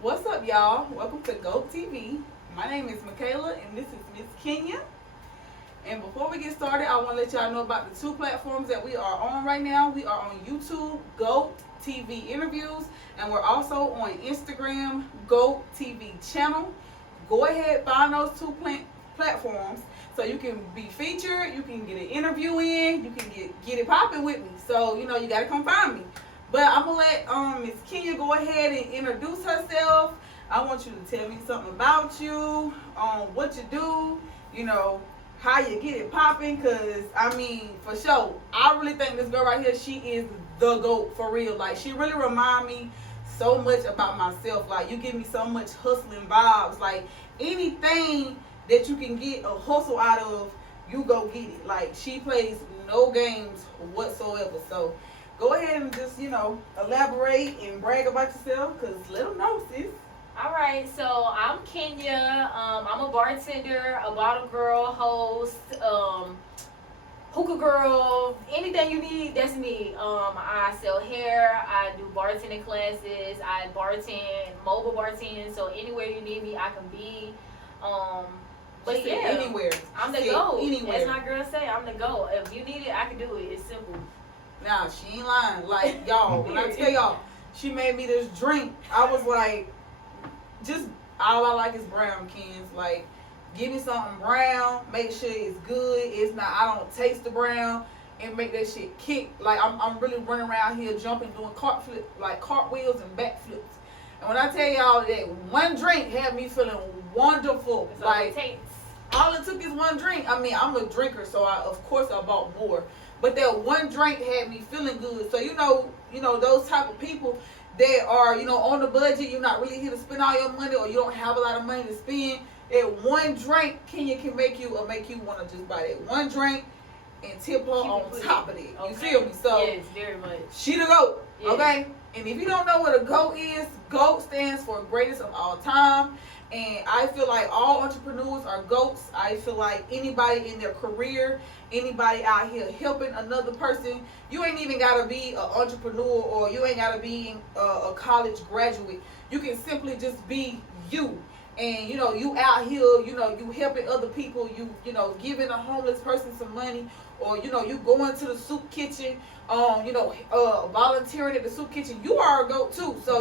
What's up, y'all? Welcome to GOAT TV. My name is Michaela, and this is Miss Kenya. And before we get started, I want to let y'all know about the two platforms that we are on right now. We are on YouTube, GOAT TV Interviews, and we're also on Instagram, GOAT TV Channel. Go ahead, find those two platforms so you can be featured, you can get an interview in, you can get it popping with me. So, you got to come find me. But I'm going to let Miss Kenya go ahead and introduce herself. I want you to tell me something about you, what you do, how you get it popping. Because, for sure, I really think this girl right here, she is the GOAT for real. Like, she really remind me so much about myself. Like, you give me so much hustling vibes. Like, anything that you can get a hustle out of, you go get it. Like, she plays no games whatsoever. So, go ahead and just, elaborate and brag about yourself, because let them know, sis. All right, so I'm Kenya. I'm a bartender, a bottle girl, host, hookah girl, anything you need, that's me. I sell hair, I do bartending classes, I bartend, mobile bartend, so anywhere you need me, I can be. But yeah, anywhere. I'm the GOAT. Anywhere. As my girl say, I'm the GOAT. If you need it, I can do it. It's simple. Nah, she ain't lying. Like, y'all, when I tell y'all, she made me this drink, I was like, just all I like is brown cans. Like, give me something brown, make sure it's good. It's not, I don't taste the brown, and make that shit kick. Like, I'm really running around here jumping, doing cartwheels and backflips. And when I tell y'all that one drink had me feeling wonderful, That's like, all it took is one drink. I'm a drinker, so of course I bought more. But that one drink had me feeling good. So those type of people that are, on the budget, you're not really here to spend all your money, or you don't have a lot of money to spend. That one drink can make you want to just buy that one drink and tip her on top of it. You feel me? So yes, very much. She the GOAT, yes. Okay? And if you don't know what a GOAT is, GOAT stands for greatest of all time. And I feel like all entrepreneurs are GOATs. I feel like anybody in their career, anybody out here helping another person, you ain't even got to be an entrepreneur, or you ain't got to be a college graduate. You can simply just be you. And, you out here, you helping other people, you giving a homeless person some money, or, you going to the soup kitchen, volunteering at the soup kitchen. You are a GOAT too. So,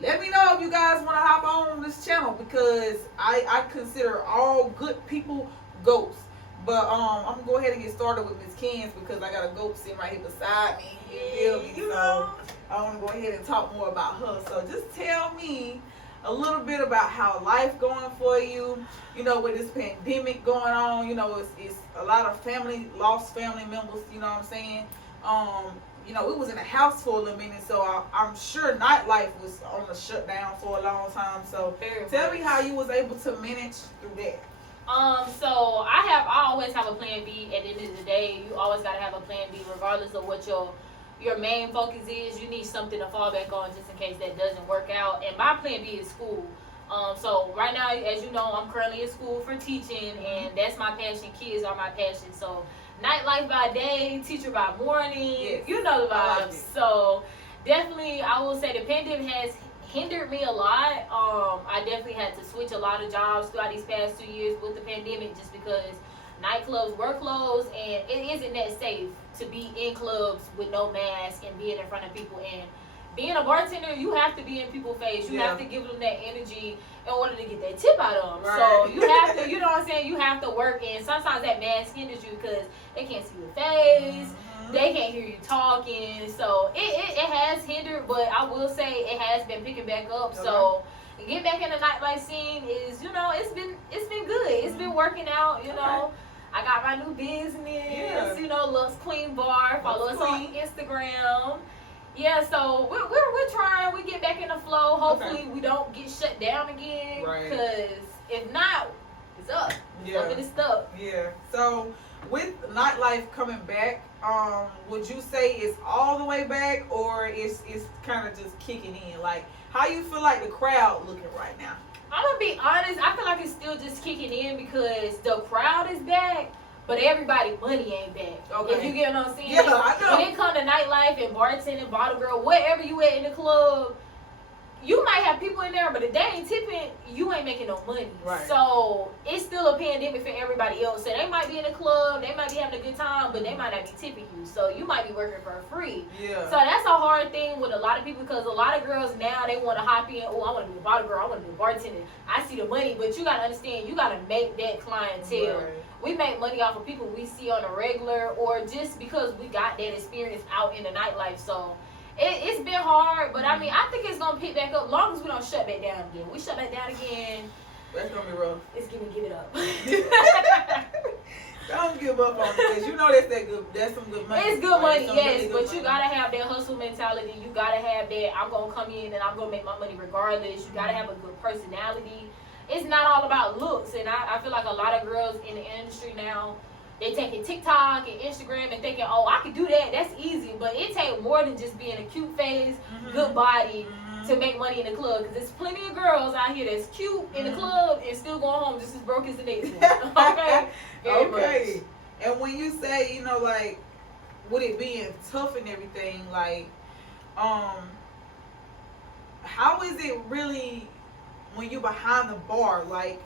let me know if you guys want to hop on this channel, because I consider all good people GOATs. But I'm going to go ahead and get started with Miss Kens, because I got a GOAT sitting right here beside me. You feel me? So I want to go ahead and talk more about her. So just tell me a little bit about how life going for you, with this pandemic going on. It's a lot of lost family members, you know what I'm saying? It was in a house for a little minute, so I'm sure Nightlife was on the shutdown for a long time. So tell me how you was able to manage through that. So I always have a plan B. At the end of the day, you always gotta have a plan B, regardless of what your main focus is. You need something to fall back on just in case that doesn't work out. And my plan B is school. So right now, as you know, I'm currently in school for teaching, and that's my passion. Kids are my passion. So nightlife by day, teacher by morning. Yes. You know the vibes. Like so definitely, I will say the pandemic has hindered me a lot. I definitely had to switch a lot of jobs throughout these past 2 years with the pandemic, just because nightclubs were closed, and it isn't that safe to be in clubs with no mask and being in front of people. And being a bartender, you have to be in people's face. You have to give them that energy in order to get that tip out of them. Right. So you have to, you know what I'm saying? You have to work, and sometimes that mask hinders you because they can't see your face. Mm-hmm. They can't hear you talking. So it has hindered, but I will say it has been picking back up. Okay. So get back in the nightlife scene is, it's been good. It's been working out, know. I got my new business, Lux Queen Bar. Follow us on Instagram. Yeah, so we're trying. We get back in the flow. Hopefully we don't get shut down again. Right. Because if not, it's up. Something is stuck. Yeah. So with nightlife coming back, would you say it's all the way back, or it's kind of just kicking in? Like, how you feel like the crowd looking right now? I'm gonna be honest, I feel like it's still just kicking in because the crowd is back, but everybody money ain't back. Okay. If you get what I'm saying? Yeah, I know. When it comes to nightlife and bartending, bottle girl, wherever you at in the club, you might might have people in there, but if they ain't tipping, you ain't making no money. Right. So it's still a pandemic for everybody else. So they might be in a club, they might be having a good time, but they might not be tipping you. So you might be working for free. Yeah. So that's a hard thing with a lot of people because a lot of girls now they want to hop in. Oh, I want to be a bottle girl. I want to be a bartender. I see the money, but you gotta understand, you gotta make that clientele. Right. We make money off of people we see on a regular, or just because we got that experience out in the nightlife. So it's been hard, but I mean, I think it's gonna pick back up. Long as we don't shut back down again. We shut back down again, That's gonna be rough. it's give it up. Don't give up on it, because you know that's some good money. It's good money, Some yes, really good but money. you gotta have that hustle mentality. You gotta have that I'm gonna come in and I'm gonna make my money regardless. You gotta have a good personality. It's not all about looks, and I feel like a lot of girls in the industry now, they taking TikTok and Instagram and thinking, oh, I can do that. That's easy, but it takes more than just being a cute face, good body to make money in the club. Because there's plenty of girls out here that's cute in the club and still going home just as broke as the next one. Okay. Very Okay. much. And when you say, you know, like, with it being tough and everything, like, how is it really when you're behind the bar? Like,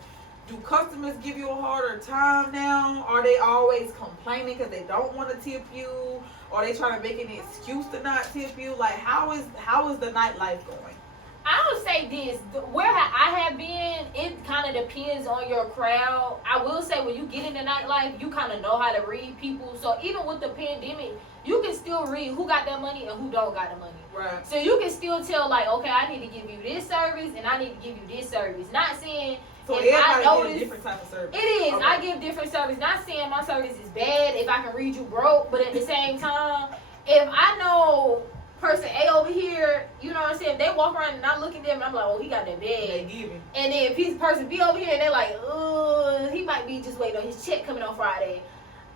do customers give you a harder time now? Are they always complaining because they don't want to tip you? Or are they trying to make an excuse to not tip you? Like, how is the nightlife going? I would say this, where I have been, it kind of depends on your crowd. I will say when you get into nightlife, you kind of know how to read people. So even with the pandemic, you can still read who got that money and who don't got the money. Right. So you can still tell, like, okay, I need to give you this service and I need to give you this service. Not saying, So if I everybody notice, get a different type of service. it is. Okay. I give different service. Not saying my service is bad if I can read you broke, but at the same time, if I know person A over here, you know what I'm saying, if they walk around and I look at them and I'm like, oh, he got that They bag. give him. And then if person B over here and they're like, he might be just waiting on his check coming on Friday.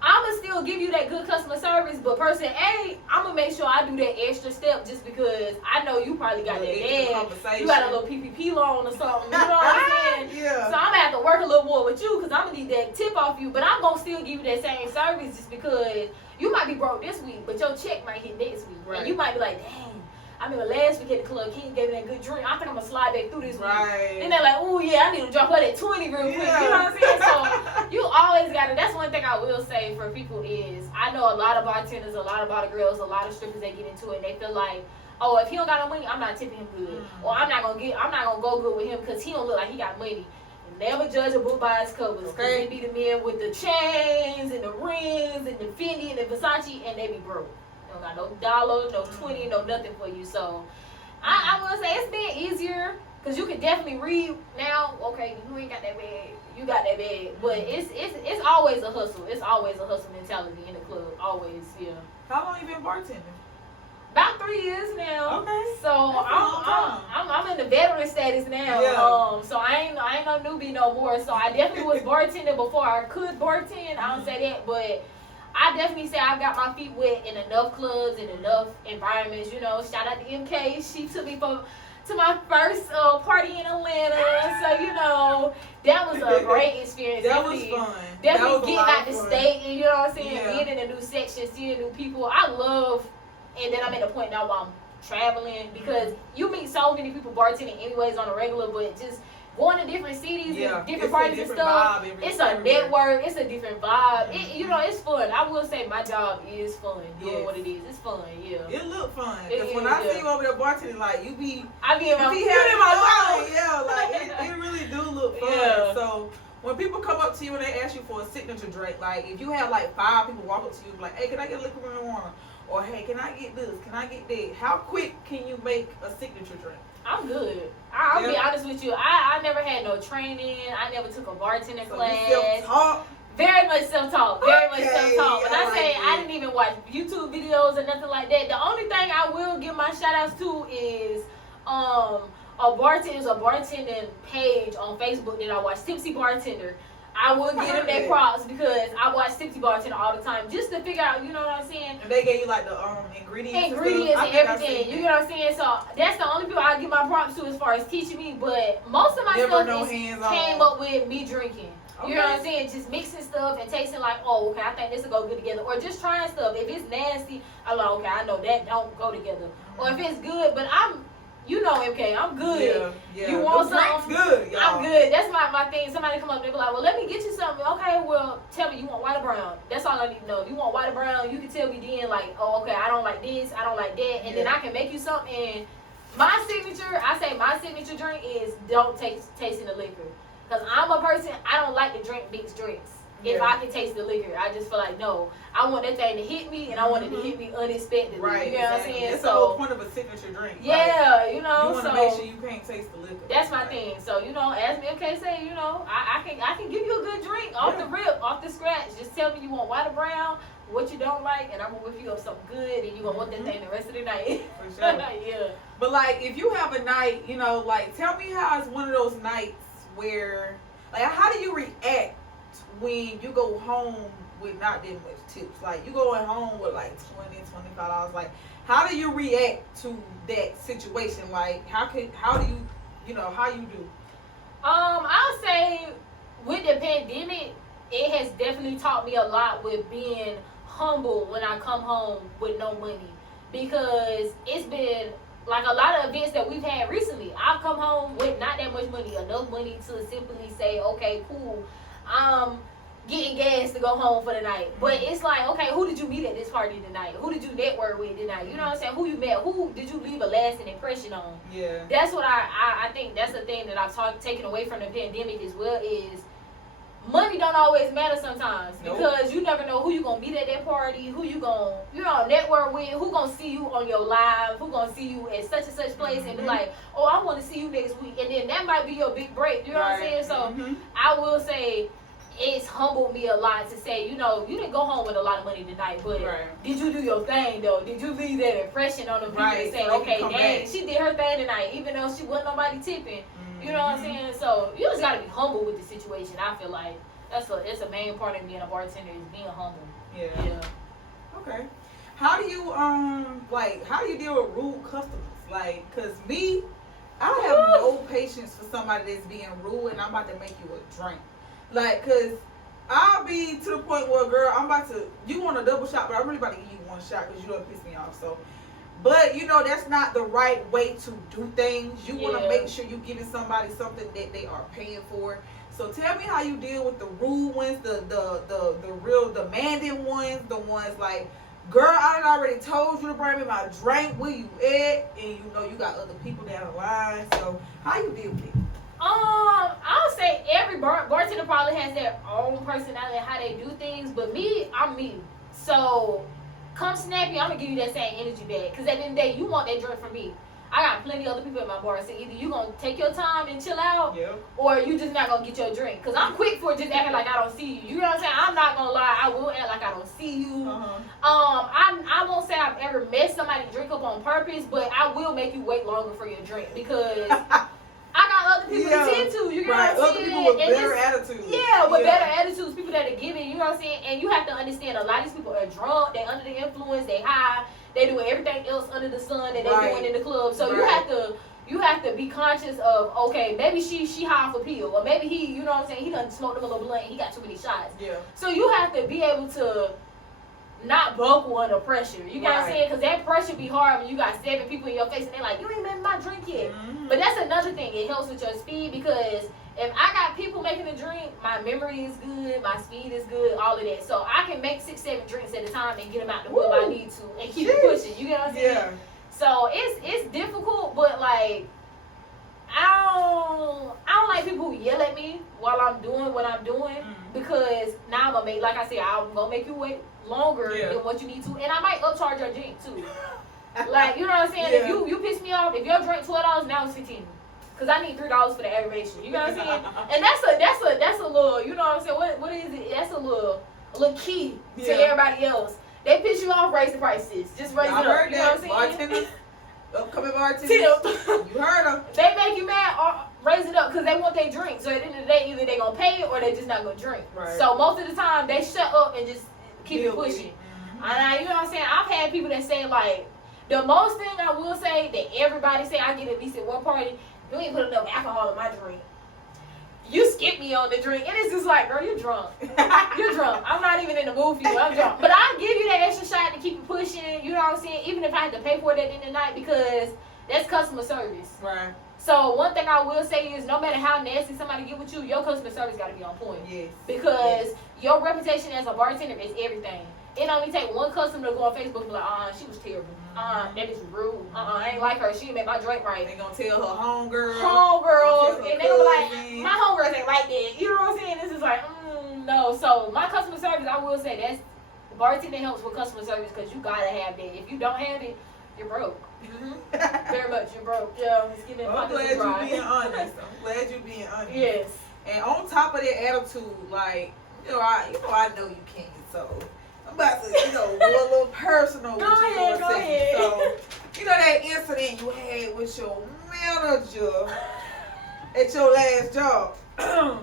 I'ma still give you that good customer service, but person A, I'ma make sure I do that extra step just because I know you probably got that bag. You got a little PPP loan or something. You know what I'm saying? Yeah. So I'm gonna have to work a little more with you because I'm gonna need that tip off you. But I'm gonna still give you that same service just because you might be broke this week, but your check might hit next week. Right. And you might be like, dang. I remember last week at the club, King gave me that good drink. I think I'm gonna slide back through this Right. week. And they're like, oh yeah, I need to drop her that 20 real quick. Yeah. You know what I'm saying? So you always gotta, that's one thing I will say for people is, I know a lot of bartenders, a lot of bottle girls, a lot of strippers, they get into it and they feel like, oh, if he don't got no money, I'm not tipping him good. Or I'm not gonna go good with him because he don't look like he got money. Never judge a book by its covers. Okay. They be the men with the chains and the rings and the Fendi and the Versace and they be broke. They don't got no dollar, no 20, no nothing for you. So I will say it's been easier because you can definitely read now. Okay, you ain't got that bag, you got that bag, but it's always a hustle. It's always a hustle mentality in the club. Always, yeah. How long you been bartending? About 3 years now. Okay. So I'm in the veteran status now. Yeah. So I ain't no newbie no more. So I definitely was bartending before I could bartend. I don't say that, but I definitely say I got my feet wet in enough clubs and enough environments. You know, shout out to MK. She took me to my first party in Atlanta. So you know, that was a great experience. That was fun. Definitely getting out the state and you know what I'm saying, Yeah. being in a new section, seeing new people. I love. And then I'm at the point now where I'm traveling because you meet so many people bartending anyways on a regular, but just going to different cities and different parties and stuff. It's a network. It's a different vibe. You know, it's fun. I will say my job is fun. Doing what it is. It's fun. Yeah. It look fun. Because when I see you over there bartending, like I be you having be having my fun. Yeah, like it really do look fun. Yeah. So when people come up to you and they ask you for a signature drink, like if you have like 5 people walk up to you like, hey, can I get a liquid marijuana? Or hey, can I get this? Can I get that? How quick can you make a signature drink? I'm good. I'll be honest with you. I never had no training. I never took a bartending class. Self-taught? Very much self-taught. Very much self-taught. When I say I it. didn't even watch YouTube videos or nothing like that. The only thing I will give my shout-outs to is a bartending page on Facebook that I watch, Tipsy Bartender. I would give them their props because I watch Tipsy Bartender all the time just to figure out, you know what I'm saying? And they gave you like the ingredients And everything. You know what I'm saying? So that's the only people I give my props to as far as teaching me. But most of my stuff came up with me drinking. You know what I'm saying? Just mixing stuff and tasting like, oh, okay, I think this will go good together. Or just trying stuff. If it's nasty, I'm like, okay, I know that don't go together. Or if it's good, but You know, MK, I'm good. Yeah. You want the drink's something? Good, y'all. I'm good. That's my thing. Somebody come up, they be like, well, let me get you something. Okay, well, tell me you want white or brown. That's all I need to know. If you want white or brown, you can tell me then, like, oh, okay, I don't like this, I don't like that, and then I can make you something. And my signature drink is don't tasting the liquor. Because I'm a person, I don't like to drink mixed drinks. If I can taste the liquor, I just feel like, no, I want that thing to hit me, and I want it to hit me unexpectedly. Right, you know what I'm saying? That's the whole point of a signature drink. Yeah, like, you know, you want to make sure you can't taste the liquor. That's my thing. So, you know, as MK say, you know, I can give you a good drink off the rip, off the scratch. Just tell me you want white or brown, what you don't like, and I'm gonna whip you up something good, and you gonna want that thing the rest of the night. For sure. Yeah. But like, if you have a night, you know, like, tell me how it's one of those nights where, like, how do you react when you go home with not that much tips? Like, you going home with like $20, $25. Like, how do you react to that situation? Like, how do you, you know, how you do? I'll say with the pandemic, it has definitely taught me a lot with being humble when I come home with no money, because it's been like a lot of events that we've had recently. I've come home with not that much money, enough money to simply say, okay, cool, I'm getting gas to go home for the night. But it's like, okay, who did you meet at this party tonight? Who did you network with tonight? You know what I'm saying? Who you met? Who did you leave a lasting impression on? Yeah. That's what I think that's the thing that I've taken away from the pandemic as well, is money don't always matter sometimes. Nope. Because you never know who you gonna meet at that party, who you gonna network with, who gonna see you on your live, who gonna see you at such and such place and be like, oh, I want to see you next week, and then that might be your big break. You know what I'm saying? So I will say, it's humbled me a lot to say, you know, you didn't go home with a lot of money tonight, but did you do your thing though? Did you leave that impression on the people and say, so okay, dang, she did her thing tonight, even though she wasn't nobody tipping. You know what I'm saying? So you just gotta be humble with the situation. I feel like it's a main part of being a bartender, is being humble. Yeah. Okay. How do you how do you deal with rude customers? Like, cause me, I have no patience for somebody that's being rude and I'm about to make you a drink. Like, cause I'll be to the point where, girl, you want a double shot, but I'm really about to give you one shot because you don't piss me off. So, but you know, that's not the right way to do things. You want to make sure you're giving somebody something that they are paying for. So tell me how you deal with the rude ones, the real demanding ones, the ones like, girl, I done already told you to bring me my drink, where you at? And you know you got other people down the line. So how you deal with it? I'll say every bartender probably has their own personality, how they do things, but me, I'm me. So come snappy, I'm gonna give you that same energy back. Cause at the end of the day, you want that drink from me. I got plenty of other people at my bar, so either you gonna take your time and chill out, or you just not gonna get your drink. Cause I'm quick for just acting like I don't see you. You know what I'm saying? I'm not gonna lie, I will act like I don't see you. I won't say I've ever messed somebody drink up on purpose, but I will make you wait longer for your drink because I got other people to tend to. You know what I'm saying? Other people with better attitudes. Yeah, with better attitudes, people that are giving. You know what I'm saying? And you have to understand, a lot of these people are drunk. They under the influence. They high. They doing everything else under the sun that they doing in the club. So you have to be conscious of, okay, maybe she high for pill, or maybe he, you know what I'm saying, he done smoked him a little blunt. He got too many shots. Yeah. So you have to be able to not buckle under pressure. You know what I'm saying? Because that pressure be hard when you got 7 people in your face and they like, you ain't made my drink yet. But that's another thing. It helps with your speed, because if I got people making a drink, my memory is good, my speed is good, all of that. So I can make 6-7 drinks at a time and get them out the whip I need to and keep it pushing. You get what I'm saying? Yeah. So it's difficult, but like, I don't like people who yell at me while I'm doing what I'm doing, because now I'm gonna make, like I said, I'm gonna make you wait longer than what you need to, and I might upcharge your drink too. Like, you know what I'm saying? If you piss me off, if your drink $12, now it's $15. Cause I need $3 for the aggravation. You know what I'm saying? And that's a little, you know what I'm saying? What is it? That's a little key to everybody else. They piss you off, raise the prices. Just raise it up. You know what I'm saying? Bartenders, upcoming bartenders. Tip. You heard them. They make you mad, or raise it up because they want their drink. So at the end of the day, either they gonna pay it or they just not gonna drink. Right. So most of the time, they shut up and just keep it pushing. And you know what I'm saying? I've had people that say, like, the most thing I will say that everybody say, I get at least at one party, you ain't put enough alcohol in my drink. You skip me on the drink. And it's just like, girl, you're drunk. You're drunk. I'm not even in the mood for you. I'm drunk. But I'll give you that extra shot to keep it pushing. You know what I'm saying? Even if I had to pay for it at the end of the night, because That's customer service. Right. So one thing I will say is, no matter how nasty somebody get with you, your customer service got to be on point. Yes. Because your reputation as a bartender is everything. It only take one customer to go on Facebook and be like, she was terrible. That is rude. I ain't like her. She didn't make my drink right. They gonna tell her homegirls. And they gonna be like, my homegirls ain't like that. You know what I'm saying? This is like, no. So my customer service, I will say that's bartending helps with customer service because you gotta have that. If you don't have it, you're broke. Very much, you're broke. Yeah, it's giving I'm glad you being honest. I'm glad you being honest. Yes. And on top of that attitude, like, I know you can, so I'm about to, go a little personal with you. Go ahead. So, that incident you had with your manager at your last job. Tell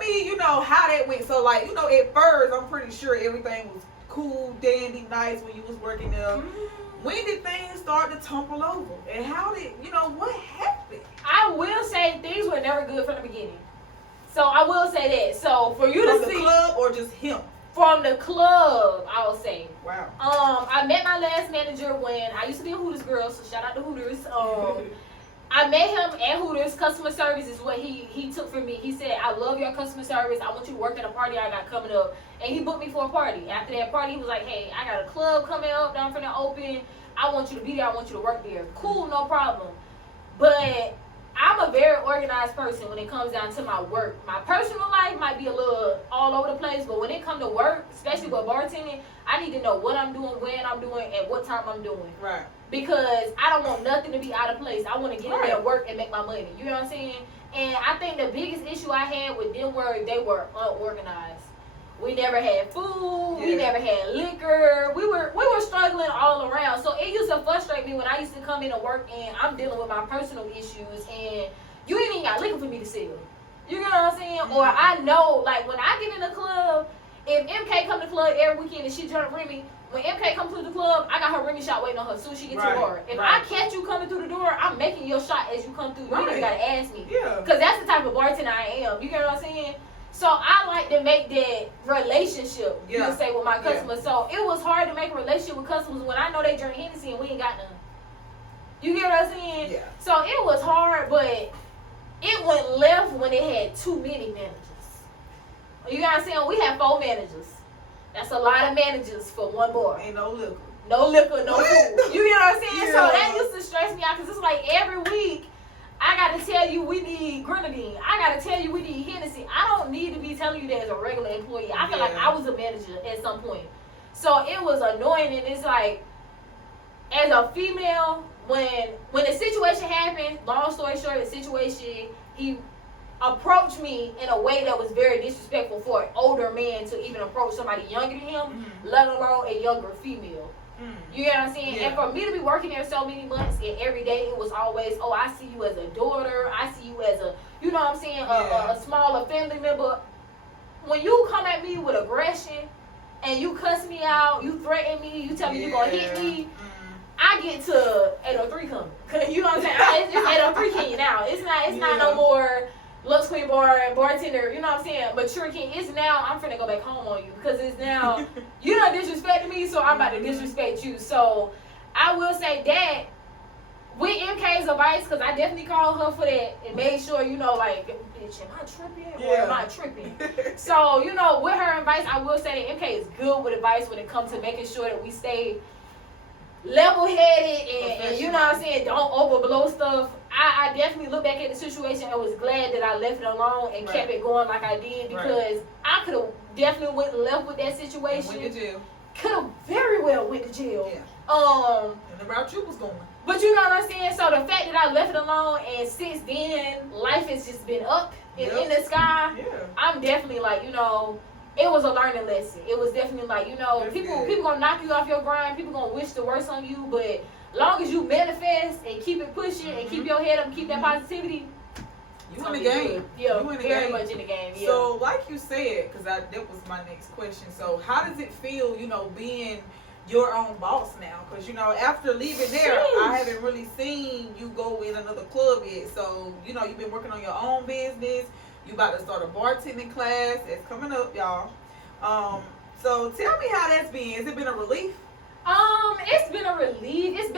me, how that went. So, like, at first, I'm pretty sure everything was cool, dandy, nice when you was working there. Mm-hmm. When did things start to tumble over? And how did, what happened? I will say things were never good from the beginning. So, I will say that. So, for you to see. From the club or just him? From the club, I will say. Wow. I met my last manager when I used to be a Hooters girl, so shout out to Hooters. I met him at Hooters. Customer service is what he took from me. He said, I love your customer service. I want you to work at a party I got coming up. And he booked me for a party. After that party, he was like, hey, I got a club coming up down from the open. I want you to be there. I want you to work there. Cool, no problem. But I'm a very organized person when it comes down to my work. My personal life might be a little all over the place, but when it comes to work, especially with bartending, I need to know what I'm doing, when I'm doing, and what time I'm doing. Right. Because I don't want nothing to be out of place. I want to get in there, work, and make my money. You know what I'm saying? And I think the biggest issue I had with them were they were unorganized. We never had food. Yeah. We never had liquor. We were struggling all around. So it used to frustrate me when I used to come in and work and I'm dealing with my personal issues and you ain't even got liquor for me to sell. You know what I'm saying? Mm-hmm. Or I know, like when I get in the club, if MK come to the club every weekend and she drunk Remy, when MK comes to the club, I got her Remy shot waiting on her as soon as she gets to the bar. If I catch you coming through the door, I'm making your shot as you come through. You ain't even gotta ask me. Yeah. Because that's the type of bartender I am. You get what I'm saying? So I like to make that relationship, you can say, with my customers. Yeah. So it was hard to make a relationship with customers when I know they drink Hennessy and we ain't got none. You get what I'm saying? Yeah. So it was hard, but it went left when they had too many managers. You know what I'm saying? We had 4 managers. That's a lot of managers for one bar. Ain't no liquor. No liquor, no food. You get what I'm saying? Yeah. So that used to stress me out because it's like every week, I got to tell you we need grenadine. I got to tell you we need Hennessy. I don't need to be telling you that as a regular employee. I feel like I was a manager at some point. So it was annoying, and it's like, as a female, when the situation happened, long story short, the situation, he approached me in a way that was very disrespectful for an older man to even approach somebody younger than him, let alone a younger female. You know what I'm saying? Yeah. And for me to be working there so many months and every day it was always, oh, I see you as a daughter. I see you as a, you know what I'm saying, a smaller family member. When you come at me with aggression and you cuss me out, you threaten me, you tell me you're going to hit me, I get to 803 coming. You know what I'm saying? It's just 803 King now. It's not no more Lux Queen Bar and Bartender, you know what I'm saying? Mature King, it's now, I'm finna go back home on you because it's now, you done disrespected me, so I'm about to disrespect you. So I will say that with MK's advice, because I definitely called her for that and made sure, like, bitch, am I tripping or am I tripping? So, with her advice, I will say that MK is good with advice when it comes to making sure that we stay level-headed and you know what I'm saying, don't overblow stuff. I definitely look back at the situation and was glad that I left it alone and kept it going like I did because I could have definitely went left with that situation. Went to jail. Could have very well went to jail. Yeah. And the route you was going. But you know what I'm saying? So the fact that I left it alone and since then life has just been up and in the sky, I'm definitely like, it was a learning lesson. It was definitely like, people gonna knock you off your grind. People gonna wish the worst on you. But long as you manifest and keep it pushing and keep your head up and keep that positivity, you in the game. Yeah, very much in the game. Yeah. So like you said, because that was my next question. So how does it feel, being your own boss now? Because, after leaving there, I haven't really seen you go in another club yet. So, you've been working on your own business. You about to start a bartending class. It's coming up, y'all. So tell me how that's been. Has it been a relief? It's been a relief. It's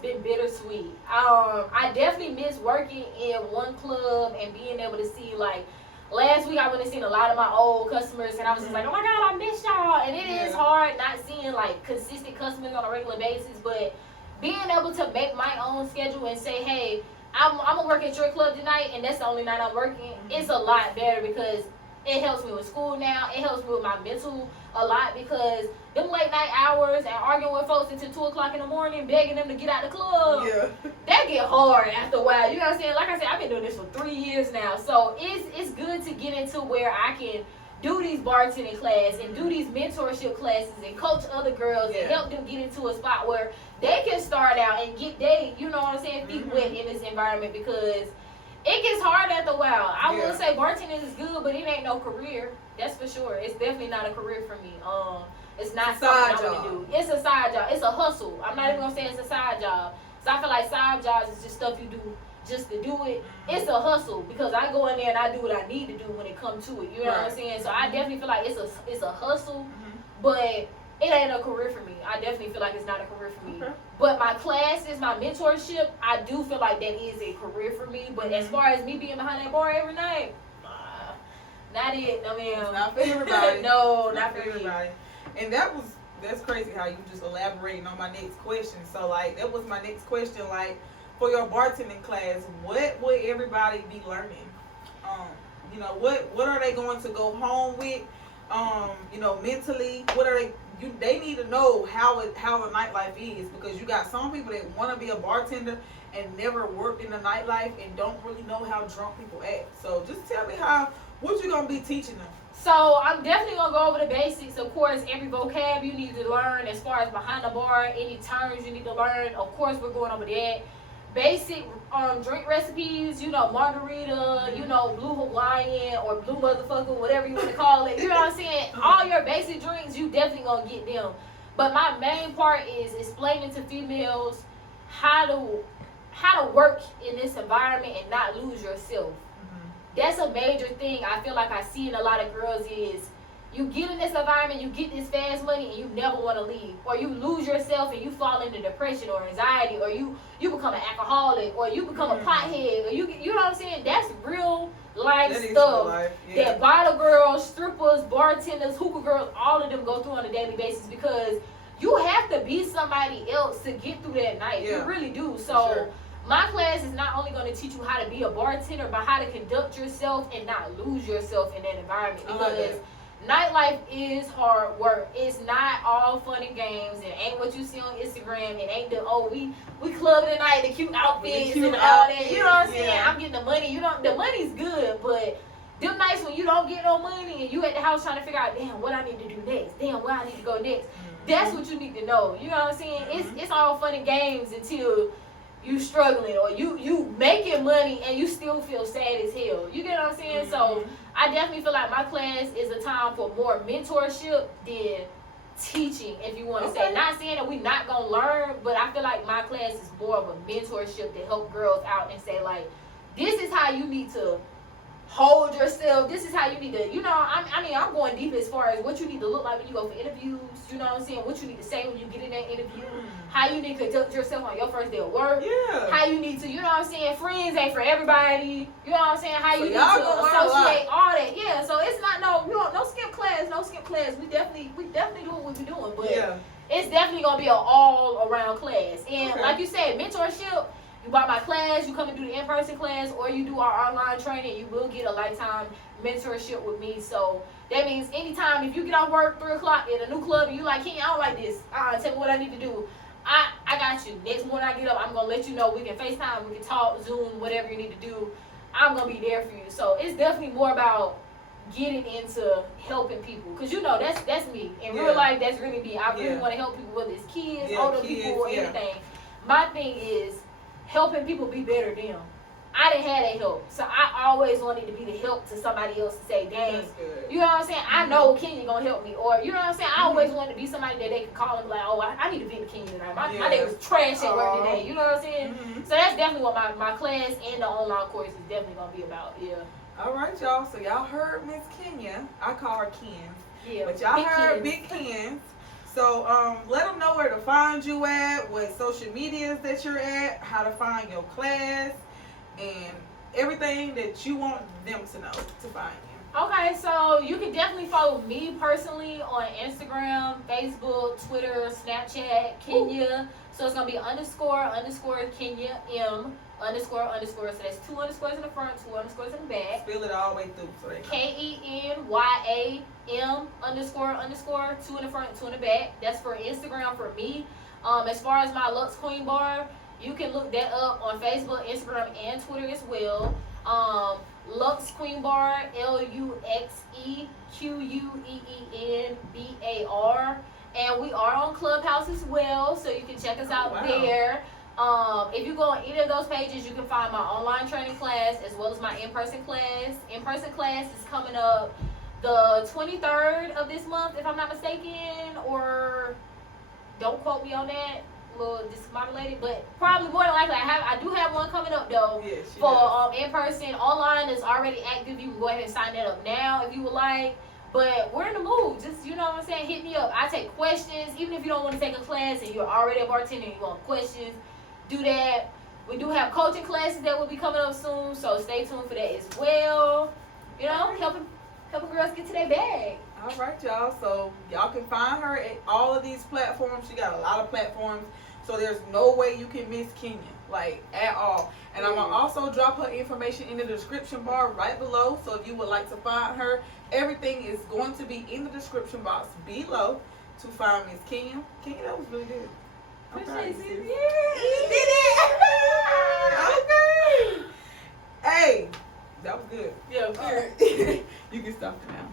been bittersweet. I definitely miss working in one club and being able to see, like, last week I went and seen a lot of my old customers, and I was just like, oh my god, I miss y'all. And it is hard not seeing like consistent customers on a regular basis, but being able to make my own schedule and say, hey, I'm gonna work at your club tonight, and that's the only night I'm working. It's a lot better because it helps me with school now. It helps me with my mental a lot because them late night hours and arguing with folks until 2 o'clock in the morning, begging them to get out the club, that get hard after a while. You know what I'm saying? Like I said, I've been doing this for 3 years now, so it's good to get into where I can do these bartending classes and do these mentorship classes and coach other girls and help them get into a spot where they can start out and get you know what I'm saying, feet wet in this environment, because it gets hard after a while. I will say bartending is good, but it ain't no career. That's for sure. It's definitely not a career for me. It's not something I want to do. It's a side job. It's a hustle. I'm not even gonna say it's a side job. So I feel like side jobs is just stuff you do just to do it. It's a hustle because I go in there and I do what I need to do when it comes to it. You know what I'm saying? So I definitely feel like it's a hustle, but it ain't a career for me. I definitely feel like it's not a career for me. But my classes, my mentorship, I do feel like that is a career for me. But as far as me being behind that bar every night, not it. I mean, not for everybody. No, not for everybody. And that's crazy how you just elaborating on my next question. So like that was my next question. Like for your bartending class, what would everybody be learning? You know, what are they going to go home with? You know, mentally, what are they need to know how a nightlife is, because you got some people that want to be a bartender and never worked in the nightlife and don't really know how drunk people act. So just tell me what you gonna be teaching them. So I'm definitely gonna go over the basics. Of course, every vocab you need to learn as far as behind the bar, any terms you need to learn. Of course, we're going over that. Basic drink recipes, you know, margarita, you know, blue Hawaiian or blue motherfucker, whatever you want to call it. You know what I'm saying? All your basic drinks, you definitely gonna get them. But my main part is explaining to females how to work in this environment and not lose yourself. That's a major thing I feel like I see in a lot of girls is you get in this environment, you get this fast money, and you never want to leave. Or you lose yourself and you fall into depression or anxiety, or you become an alcoholic, or you become a pothead, or you know what I'm saying? That's real life stuff that bottle girls, strippers, bartenders, hookah girls, all of them go through on a daily basis, because you have to be somebody else to get through that night. You really do. So my class is not only going to teach you how to be a bartender, but how to conduct yourself and not lose yourself in that environment, because nightlife is hard work. It's not all fun and games. It ain't what you see on Instagram. It ain't we clubbing tonight, the cute outfits and all that. You know what I'm saying? I'm getting the money. The money's good, but them nights when you don't get no money and you at the house trying to figure out, damn, what I need to do next. Damn, where I need to go next. That's what you need to know. You know what I'm saying? It's all fun and games until you struggling or you making money and you still feel sad as hell. You get what I'm saying? So I definitely feel like my class is a time for more mentorship than teaching, if you want to say. Not saying that we're not going to learn, but I feel like my class is more of a mentorship to help girls out and say, like, this is how you need to hold yourself. This is how you need to, you know, I mean, I'm going deep as far as what you need to look like when you go for interviews. You know what I'm saying? What you need to say when you get in that interview. How you need to conduct yourself on your first day of work. How you need to, you know what I'm saying? Friends ain't for everybody. You know what I'm saying? How you need to associate all that. Yeah, so it's not no skip class, no skip class. We definitely doing what we're doing, but it's definitely gonna be an all around class. And like you said, mentorship. You buy my class, you come and do the in-person class, or you do our online training, you will get a lifetime mentorship with me. So that means anytime, if you get off work 3 o'clock at a new club and you like, Kenya, I don't like this. Tell me what I need to do. I got you. Next morning I get up, I'm going to let you know. We can FaceTime, we can talk, Zoom, whatever you need to do. I'm going to be there for you. So it's definitely more about getting into helping people. Because, you know, that's me. In real life, that's really me. I really want to help people, whether it's kids, older people, or anything. My thing is helping people be better than them. I didn't have that help. So I always wanted to be the help to somebody else to say, dang, you know what I'm saying? I know Kenya gonna help me. Or, you know what I'm saying? I always wanted to be somebody that they can call and be like, oh, I need to vent to Kenya tonight. My day was trash at work today. You know what I'm saying? So that's definitely what my class and the online course is definitely gonna be about. All right, y'all. So y'all heard Miss Kenya. I call her Ken. Yeah. But y'all heard Big Ken. So let them know where to find you at, what social medias that you're at, how to find your class, and everything that you want them to know to find you. Okay, so you can definitely follow me personally on Instagram, Facebook, Twitter, Snapchat, Kenya. So it's gonna be _ Kenya M _ So that's 2 underscores in the front, 2 underscores in the back. Spell it all the way through so they know. KENYAM _ 2 in the front, 2 in the back. That's for Instagram for me. As far as my Lux Queen Bar, you can look that up on Facebook, Instagram, and Twitter as well. Lux Queen Bar, LuxQueenBar, and we are on Clubhouse as well, so you can check us out there. If you go on either of those pages, you can find my online training class as well as my in-person class. In-person class is coming up the 23rd of this month, if I'm not mistaken, or don't quote me on that. A little discombobulated, but probably more than likely I do have one coming up though. Yes, for in person. Online is already active. You can go ahead and sign that up now if you would like. But we're in the mood. Just, you know what I'm saying, hit me up. I take questions. Even if you don't want to take a class and you're already a bartender and you want questions, do that. We do have coaching classes that will be coming up soon, so stay tuned for that as well. You know, helping girls get to their bag. All right, y'all. So y'all can find her at all of these platforms. She got a lot of platforms, so there's no way you can miss Kenya, like, at all. And I'm gonna also drop her information in the description bar right below. So if you would like to find her, everything is going to be in the description box below to find Miss Kenya. Kenya, that was really good. Appreciate sis. it. You did it. Okay. Hey, that was good. Yeah, All right. You can stop it now.